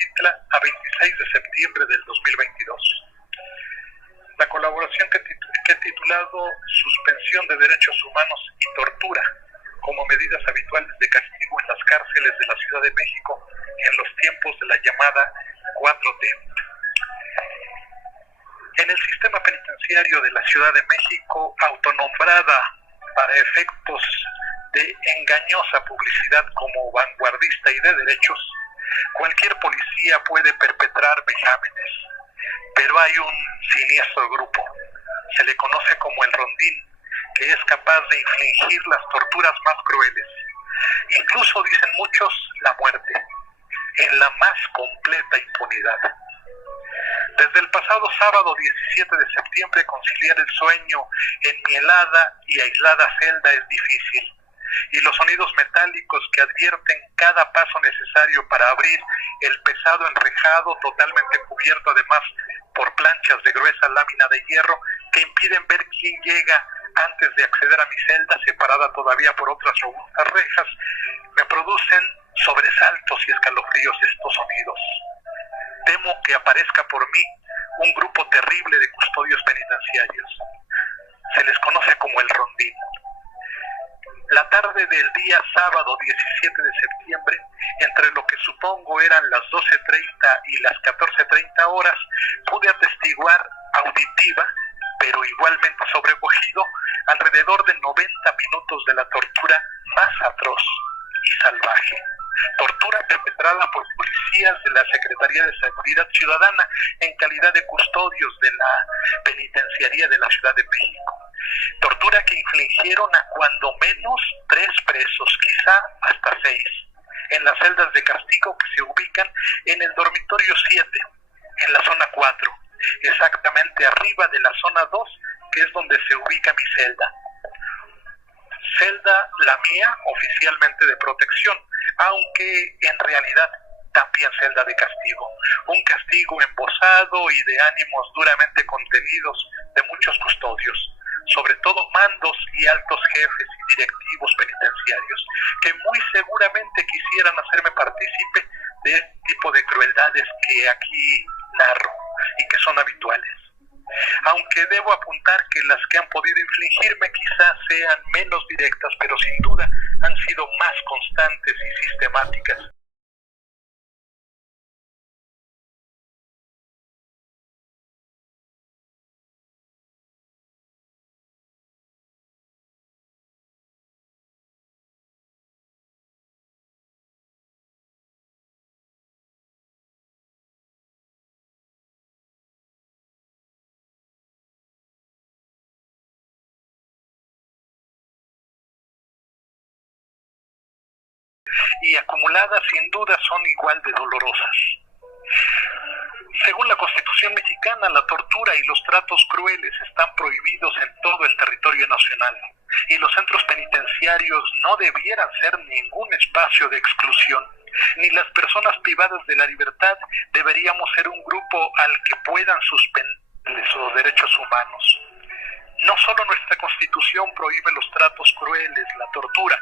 Tlalnepantitla a 26 de septiembre del 2022. La colaboración que he titulado Suspensión de Derechos Humanos y Tortura como medidas habituales de castigo en las cárceles de la Ciudad de México en los tiempos de la llamada 4T. En el sistema penitenciario de la Ciudad de México, autonombrada para efectos de engañosa publicidad como vanguardista y de derechos, cualquier policía puede perpetrar vejámenes, pero hay un siniestro grupo, se le conoce como el Rondín, que es capaz de infligir las torturas más crueles, incluso dicen muchos la muerte, en la más completa impunidad. Desde el pasado sábado 17 de septiembre conciliar el sueño en mi helada y aislada celda es difícil, y los sonidos metálicos que advierten cada paso necesario para abrir el pesado enrejado, totalmente cubierto además por planchas de gruesa lámina de hierro que impiden ver quién llega antes de acceder a mi celda, separada todavía por otras robustas rejas, me producen sobresaltos y escalofríos estos sonidos. Temo que aparezca por mí un grupo terrible de custodios penitenciarios. Se les conoce como el Rondín. La tarde del día sábado 17 de septiembre, entre lo que supongo eran las 12:30 y las 14:30 horas, pude atestiguar auditiva, pero igualmente sobrecogido, alrededor de 90 minutos de la tortura más atroz y salvaje. Tortura perpetrada por policías de la Secretaría de Seguridad Ciudadana en calidad de custodios de la penitenciaría de la Ciudad de México. Tortura que infligieron a cuando menos 3 presos, quizá hasta 6, en las celdas de castigo que se ubican en el dormitorio 7, en la zona 4, exactamente arriba de la zona 2, que es donde se ubica mi celda. Celda la mía, oficialmente de protección, aunque en realidad también celda de castigo. Un castigo embosado y de ánimos duramente contenidos de muchos custodios, sobre todo mandos y altos jefes y directivos penitenciarios, que muy seguramente quisieran hacerme partícipe de este tipo de crueldades que aquí narro y que son habituales. Aunque debo apuntar que las que han podido infligirme quizás sean menos directas, pero sin duda han sido más constantes y sistemáticas. Y acumuladas sin duda son igual de dolorosas. Según la Constitución mexicana, la tortura y los tratos crueles están prohibidos en todo el territorio nacional, y los centros penitenciarios no debieran ser ningún espacio de exclusión, ni las personas privadas de la libertad deberíamos ser un grupo al que puedan suspender los derechos humanos. No solo nuestra Constitución prohíbe los tratos crueles, la tortura,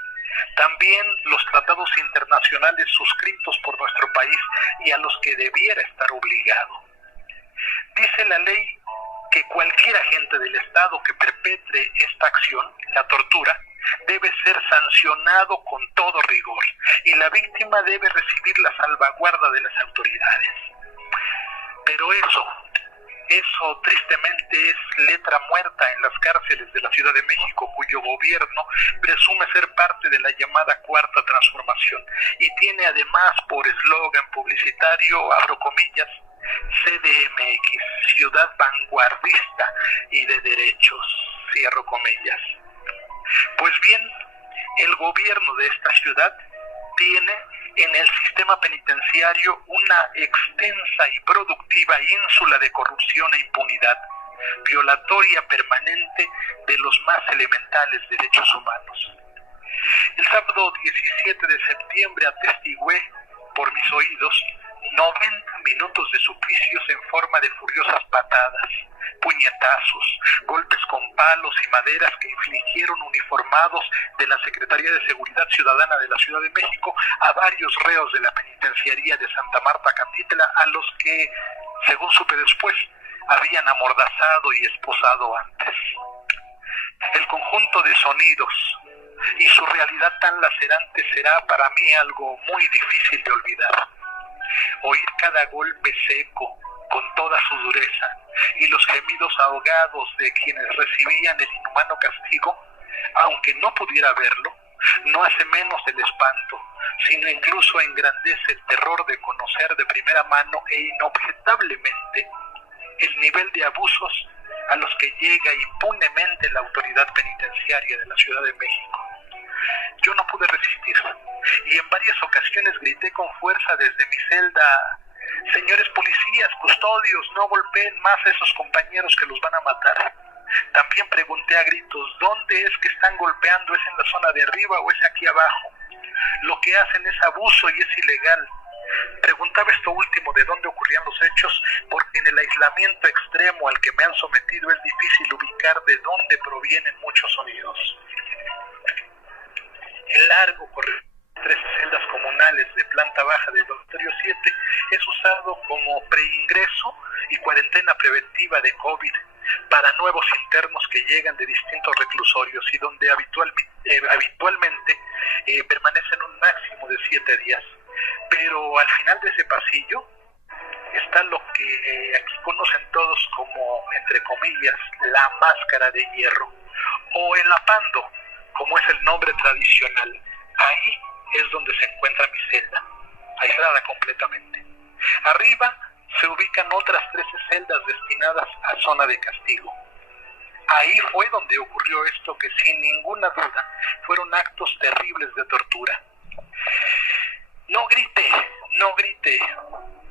también los tratados internacionales suscritos por nuestro país y a los que debiera estar obligado. Dice la ley que cualquier agente del Estado que perpetre esta acción, la tortura, debe ser sancionado con todo rigor y la víctima debe recibir la salvaguarda de las autoridades. Pero eso tristemente es letra muerta en las cárceles de la Ciudad de México, cuyo gobierno presume ser parte de la llamada Cuarta Transformación y tiene además por eslogan publicitario, abro comillas, CDMX, Ciudad Vanguardista y de Derechos, cierro comillas. Pues bien, el gobierno de esta ciudad tiene en el sistema penitenciario una extensa y productiva ínsula de corrupción e impunidad, violatoria permanente de los más elementales derechos humanos. El sábado 17 de septiembre atestigué por mis oídos 90 minutos de suplicios en forma de furiosas patadas, puñetazos, golpes con palos y maderas que infligieron uniformados de la Secretaría de Seguridad Ciudadana de la Ciudad de México a varios reos de la penitenciaría de Santa Marta Catitla, a los que, según supe después, habían amordazado y esposado antes. El conjunto de sonidos y su realidad tan lacerante será para mí algo muy difícil de olvidar. Oír cada golpe seco con toda su dureza y los gemidos ahogados de quienes recibían el inhumano castigo, aunque no pudiera verlo, no hace menos el espanto, sino incluso engrandece el terror de conocer de primera mano e inobjetablemente el nivel de abusos a los que llega impunemente la autoridad penitenciaria de la Ciudad de México. Yo no pude resistir y en varias ocasiones grité con fuerza desde mi celda: señores policías, custodios, no golpeen más a esos compañeros que los van a matar. También pregunté a gritos: ¿dónde es que están golpeando? ¿Es en la zona de arriba o es aquí abajo? Lo que hacen es abuso y es ilegal. Preguntaba esto último de dónde ocurrían los hechos, porque en el aislamiento extremo al que me han sometido es difícil ubicar de dónde provienen muchos sonidos. El largo corredor de 13 celdas comunales de planta baja del dormitorio 7 es usado como preingreso y cuarentena preventiva de COVID para nuevos internos que llegan de distintos reclusorios y donde habitualmente permanecen un máximo de 7 días. Pero al final de ese pasillo está lo que aquí conocen todos como, entre comillas, la máscara de hierro, o el apando, como es el nombre tradicional. Ahí es donde se encuentra mi celda, aislada completamente. Arriba se ubican otras 13 celdas destinadas a zona de castigo. Ahí fue donde ocurrió esto que sin ninguna duda fueron actos terribles de tortura. No grite,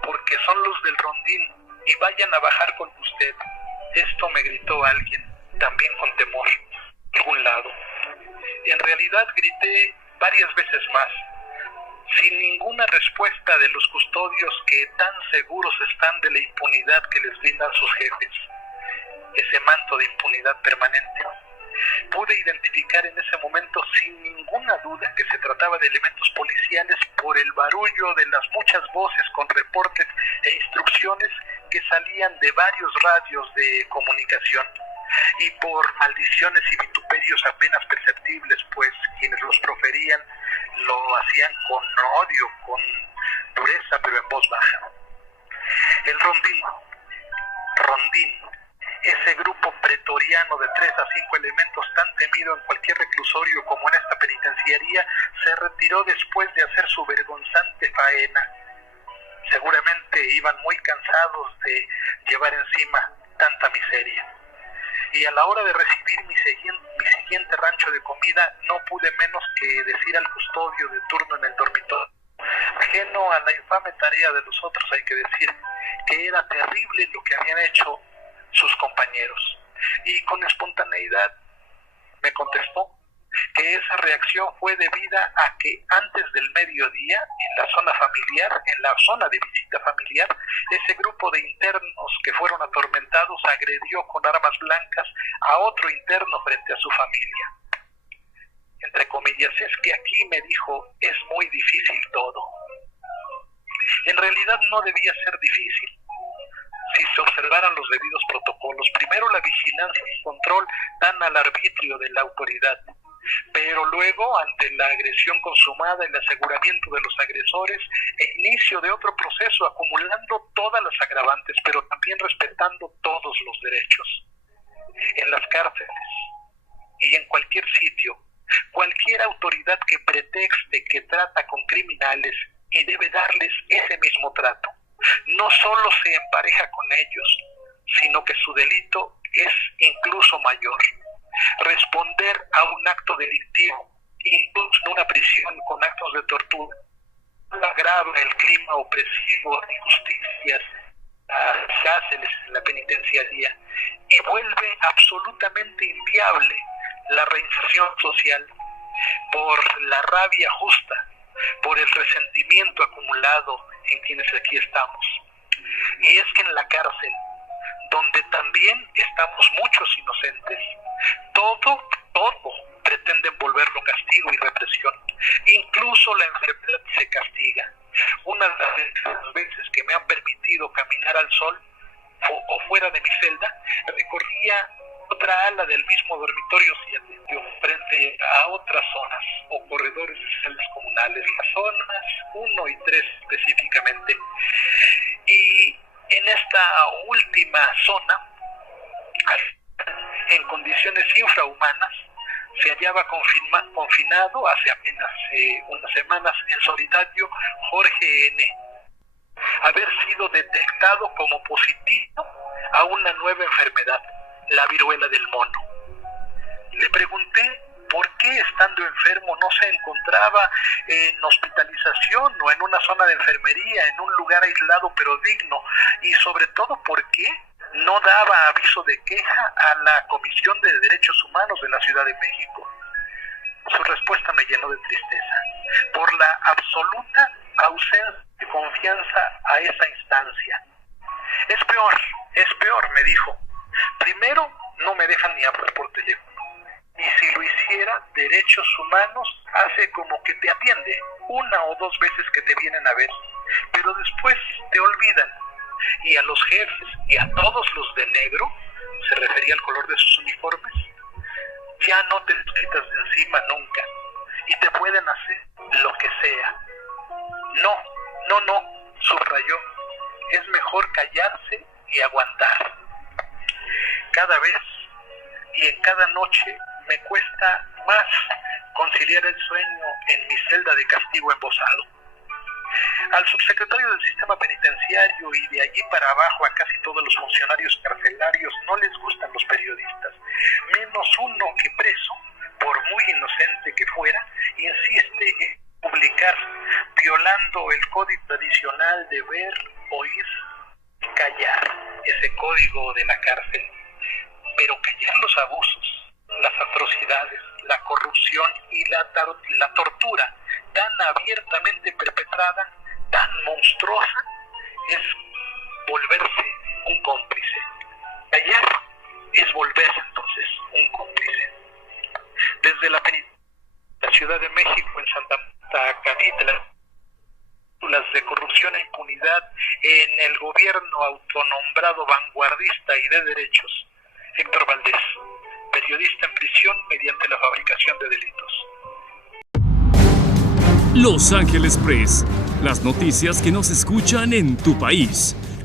porque son los del rondín y vayan a bajar con usted. Esto me gritó alguien, también con temor, de algún lado. En realidad grité varias veces más, sin ninguna respuesta de los custodios que tan seguros están de la impunidad que les brindan sus jefes, ese manto de impunidad permanente. Pude identificar en ese momento sin ninguna duda que se trataba de elementos policiales por el barullo de las muchas voces con reportes e instrucciones que salían de varios radios de comunicación, y por maldiciones y vituperios apenas perceptibles, pues quienes los proferían lo hacían con odio, con dureza, pero en voz baja. El rondín, ese grupo pretoriano de 3 a 5 elementos tan temido en cualquier reclusorio como en esta penitenciaría, se retiró después de hacer su vergonzante faena. Seguramente iban muy cansados de llevar encima tanta miseria. Y a la hora de recibir mi siguiente rancho de comida, no pude menos que decir al custodio de turno en el dormitorio, ajeno a la infame tarea de los otros, hay que decir, que era terrible lo que habían hecho sus compañeros. Y con espontaneidad me contestó que esa reacción fue debida a que antes del mediodía, en la zona familiar, en la zona de visita familiar, ese grupo de internos que fueron atormentados agredió con armas blancas a otro interno frente a su familia. Entre comillas, es que aquí, me dijo, es muy difícil todo. En realidad no debía ser difícil si se observaran los debidos protocolos. Primero, la vigilancia y control dan al arbitrio de la autoridad, pero luego, ante la agresión consumada, el aseguramiento de los agresores e inicio de otro proceso, acumulando todas las agravantes, pero también respetando todos los derechos. En las cárceles y en cualquier sitio, cualquier autoridad que pretexte que trata con criminales y debe darles ese mismo trato, no solo se empareja con ellos, sino que su delito es incluso mayor. Responder a un acto delictivo, incluso en una prisión con actos de tortura, agrava el clima opresivo de injusticias a las cárceles, en la penitenciaría, y vuelve absolutamente inviable la reinserción social por la rabia justa, por el resentimiento acumulado en quienes aquí estamos. Y es que en la cárcel, donde también estamos muchos inocentes, todo pretenden volverlo castigo y represión. Incluso la enfermedad se castiga. Una de las veces que me han permitido caminar al sol o fuera de mi celda, recorría otra ala del mismo dormitorio 7, frente a otras zonas o corredores de celdas comunales, las zonas 1 y 3 específicamente. Y en esta última zona, en condiciones infrahumanas, se hallaba confinado hace apenas unas semanas en solitario Jorge N., haber sido detectado como positivo a una nueva enfermedad, la viruela del mono. Le pregunté por qué, estando enfermo, no se encontraba en hospitalización o en una zona de enfermería, en un lugar aislado pero digno, y sobre todo por qué no daba aviso de queja a la Comisión de Derechos Humanos de la Ciudad de México. Su respuesta me llenó de tristeza por la absoluta ausencia de confianza a esa instancia. Es peor, me dijo. Primero, no me dejan ni hablar por teléfono. Y si lo hiciera, Derechos Humanos hace como que te atiende 1 o 2 veces que te vienen a ver, pero después te olvidan. Y a los jefes y a todos los de negro, se refería al color de sus uniformes, ya no te quitas de encima nunca y te pueden hacer lo que sea. No, subrayó, es mejor callarse y aguantar. Cada vez y en cada noche me cuesta más conciliar el sueño en mi celda de castigo embosado. Al subsecretario del Sistema Penitenciario y de allí para abajo a casi todos los funcionarios carcelarios no les gustan los periodistas, menos uno que preso, por muy inocente que fuera, insiste en publicar, violando el código tradicional de ver, oír y callar, ese código de la cárcel. Pero callar los abusos, las atrocidades, la corrupción y la tortura tan abiertamente perpetrada, tan monstruosa, es volverse un cómplice. Callar es volverse entonces un cómplice. Desde la Ciudad de México, en Santa Marta, Catitla, las de corrupción e impunidad en el gobierno autonombrado vanguardista y de derechos, Héctor Valdés, periodista en prisión mediante la fabricación de delitos. Los Ángeles Press, las noticias que no se escuchan en tu país.